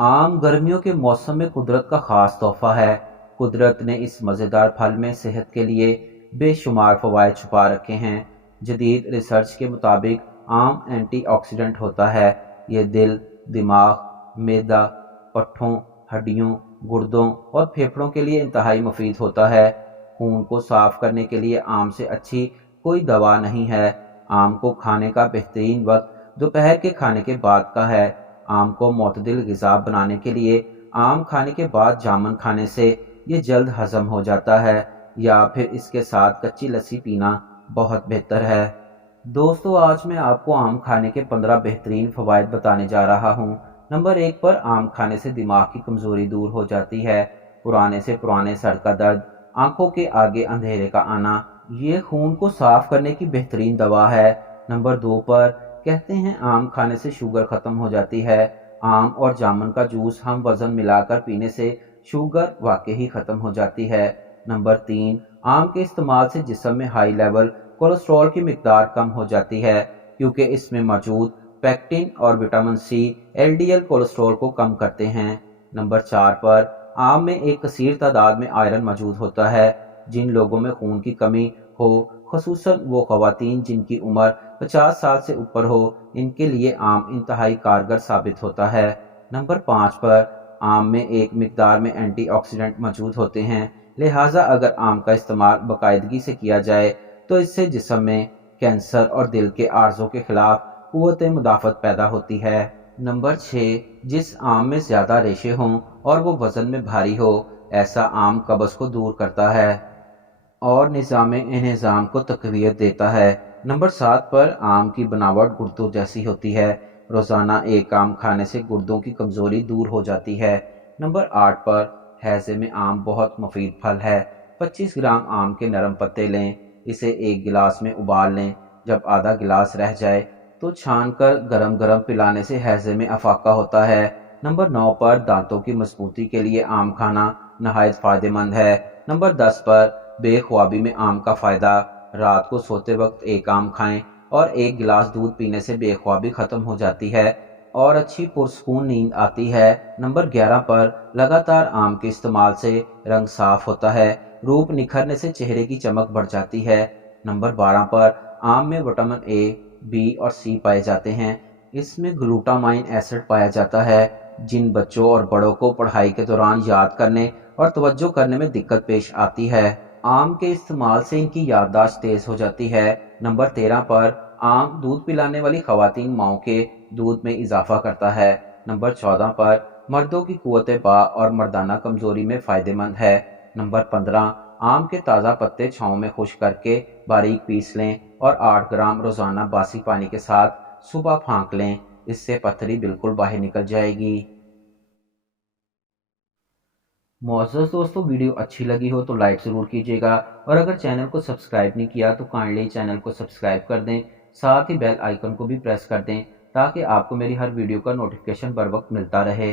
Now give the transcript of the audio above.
आम गर्मियों के मौसम में कुदरत का ख़ास तोहफ़ा है। कुदरत ने इस मज़ेदार फल में सेहत के लिए बेशुमार फ़वाइद छुपा रखे हैं। जदीद रिसर्च के मुताबिक आम एंटीऑक्सीडेंट होता है। ये दिल, दिमाग, मैदा, पट्ठों, हड्डियों, गुर्दों और फेफड़ों के लिए इंतहाई मुफीद होता है। खून को साफ़ करने के लिए आम से अच्छी कोई दवा नहीं है। आम को खाने का बेहतरीन वक्त दोपहर के खाने के बाद का है। आम को मुतदिल ग़िज़ा बनाने के लिए आम खाने के बाद जामुन खाने से ये जल्द हज़म हो जाता है, या फिर इसके साथ कच्ची लस्सी पीना बहुत बेहतर है। दोस्तों, आज मैं आपको आम खाने के 15 बेहतरीन फ़वाइद बताने जा रहा हूँ। नंबर 1 पर आम खाने से दिमाग की कमज़ोरी दूर हो जाती है। पुराने से पुराने सर का दर्द, आंखों के आगे अंधेरे का आना, ये खून को साफ़ करने की बेहतरीन दवा है। नंबर 2 पर कहते हैं आम खाने से शुगर ख़त्म हो जाती है। आम और जामुन का जूस हम वज़न मिलाकर पीने से शुगर वाकई ही ख़त्म हो जाती है। नंबर 3, आम के इस्तेमाल से जिस्म में हाई लेवल कोलेस्ट्रॉल की मिकदार कम हो जाती है, क्योंकि इसमें मौजूद पेक्टिन और विटामिन सी एलडीएल कोलेस्ट्रॉल को कम करते हैं। नंबर 4 पर आम में एक कसीर तादाद में आयरन मौजूद होता है। जिन लोगों में खून की कमी हो, ख़ुसूसन वो ख़वातीन जिनकी उम्र 50 साल से ऊपर हो, इनके लिए आम इंतहाई कारगर साबित होता है। नंबर 5 पर आम में एक मिकदार में एंटीऑक्सीडेंट मौजूद होते हैं, लिहाजा अगर आम का इस्तेमाल बाकायदगी से किया जाए तो इससे जिस्म में कैंसर और दिल के आर्ज़ों के खिलाफ क़ुव्वत मुदाफ़त पैदा होती है। नंबर 6, जिस आम में ज़्यादा रेशे हों और वो वज़न में भारी हो, ऐसा आम कब्ज़ को दूर करता है और निज़ाम इंहिज़ाम को तक़वियत देता है। नंबर 7 पर आम की बनावट गुर्दों जैसी होती है। रोज़ाना एक आम खाने से गुर्दों की कमज़ोरी दूर हो जाती है। नंबर 8 पर हैज़े में आम बहुत मुफीद फल है। 25 ग्राम आम के नरम पत्ते लें, इसे एक गिलास में उबाल लें। जब आधा गिलास रह जाए तो छान कर गरम गरम पिलाने से हैज़े में अफाका होता है। नंबर 9 पर दांतों की मजबूती के लिए आम खाना नहायत फ़ायदेमंद है। नंबर 10 पर बेख्वाबी में आम का फ़ायदा। रात को सोते वक्त एक आम खाएं और एक गिलास दूध पीने से बेख्वाबी ख़त्म हो जाती है और अच्छी पुरसकून नींद आती है। नंबर 11 पर लगातार आम के इस्तेमाल से रंग साफ होता है, रूप निखरने से चेहरे की चमक बढ़ जाती है। नंबर 12 पर आम में विटामिन ए, बी और सी पाए जाते हैं। इसमें ग्लूटामाइन एसिड पाया जाता है। जिन बच्चों और बड़ों को पढ़ाई के दौरान याद करने और तवज्जो करने में दिक्कत पेश आती है, आम के इस्तेमाल से इनकी याददाश्त तेज़ हो जाती है। नंबर 13 पर आम दूध पिलाने वाली ख़वातीन माओं के दूध में इजाफा करता है। नंबर 14 पर मर्दों की क़ुव्वत बा और मर्दाना कमज़ोरी में फ़ायदेमंद है। नंबर 15, आम के ताज़ा पत्ते छाँव में खुश्क करके बारीक पीस लें और 8 ग्राम रोज़ाना बासी पानी के साथ सुबह फाँक लें, इससे पथरी बिल्कुल बाहर निकल जाएगी। मोअज़्ज़ज़ दोस्तों, वीडियो अच्छी लगी हो तो लाइक ज़रूर कीजिएगा, और अगर चैनल को सब्सक्राइब नहीं किया तो काइंडली चैनल को सब्सक्राइब कर दें, साथ ही बेल आइकन को भी प्रेस कर दें ताकि आपको मेरी हर वीडियो का नोटिफिकेशन बर वक्त मिलता रहे।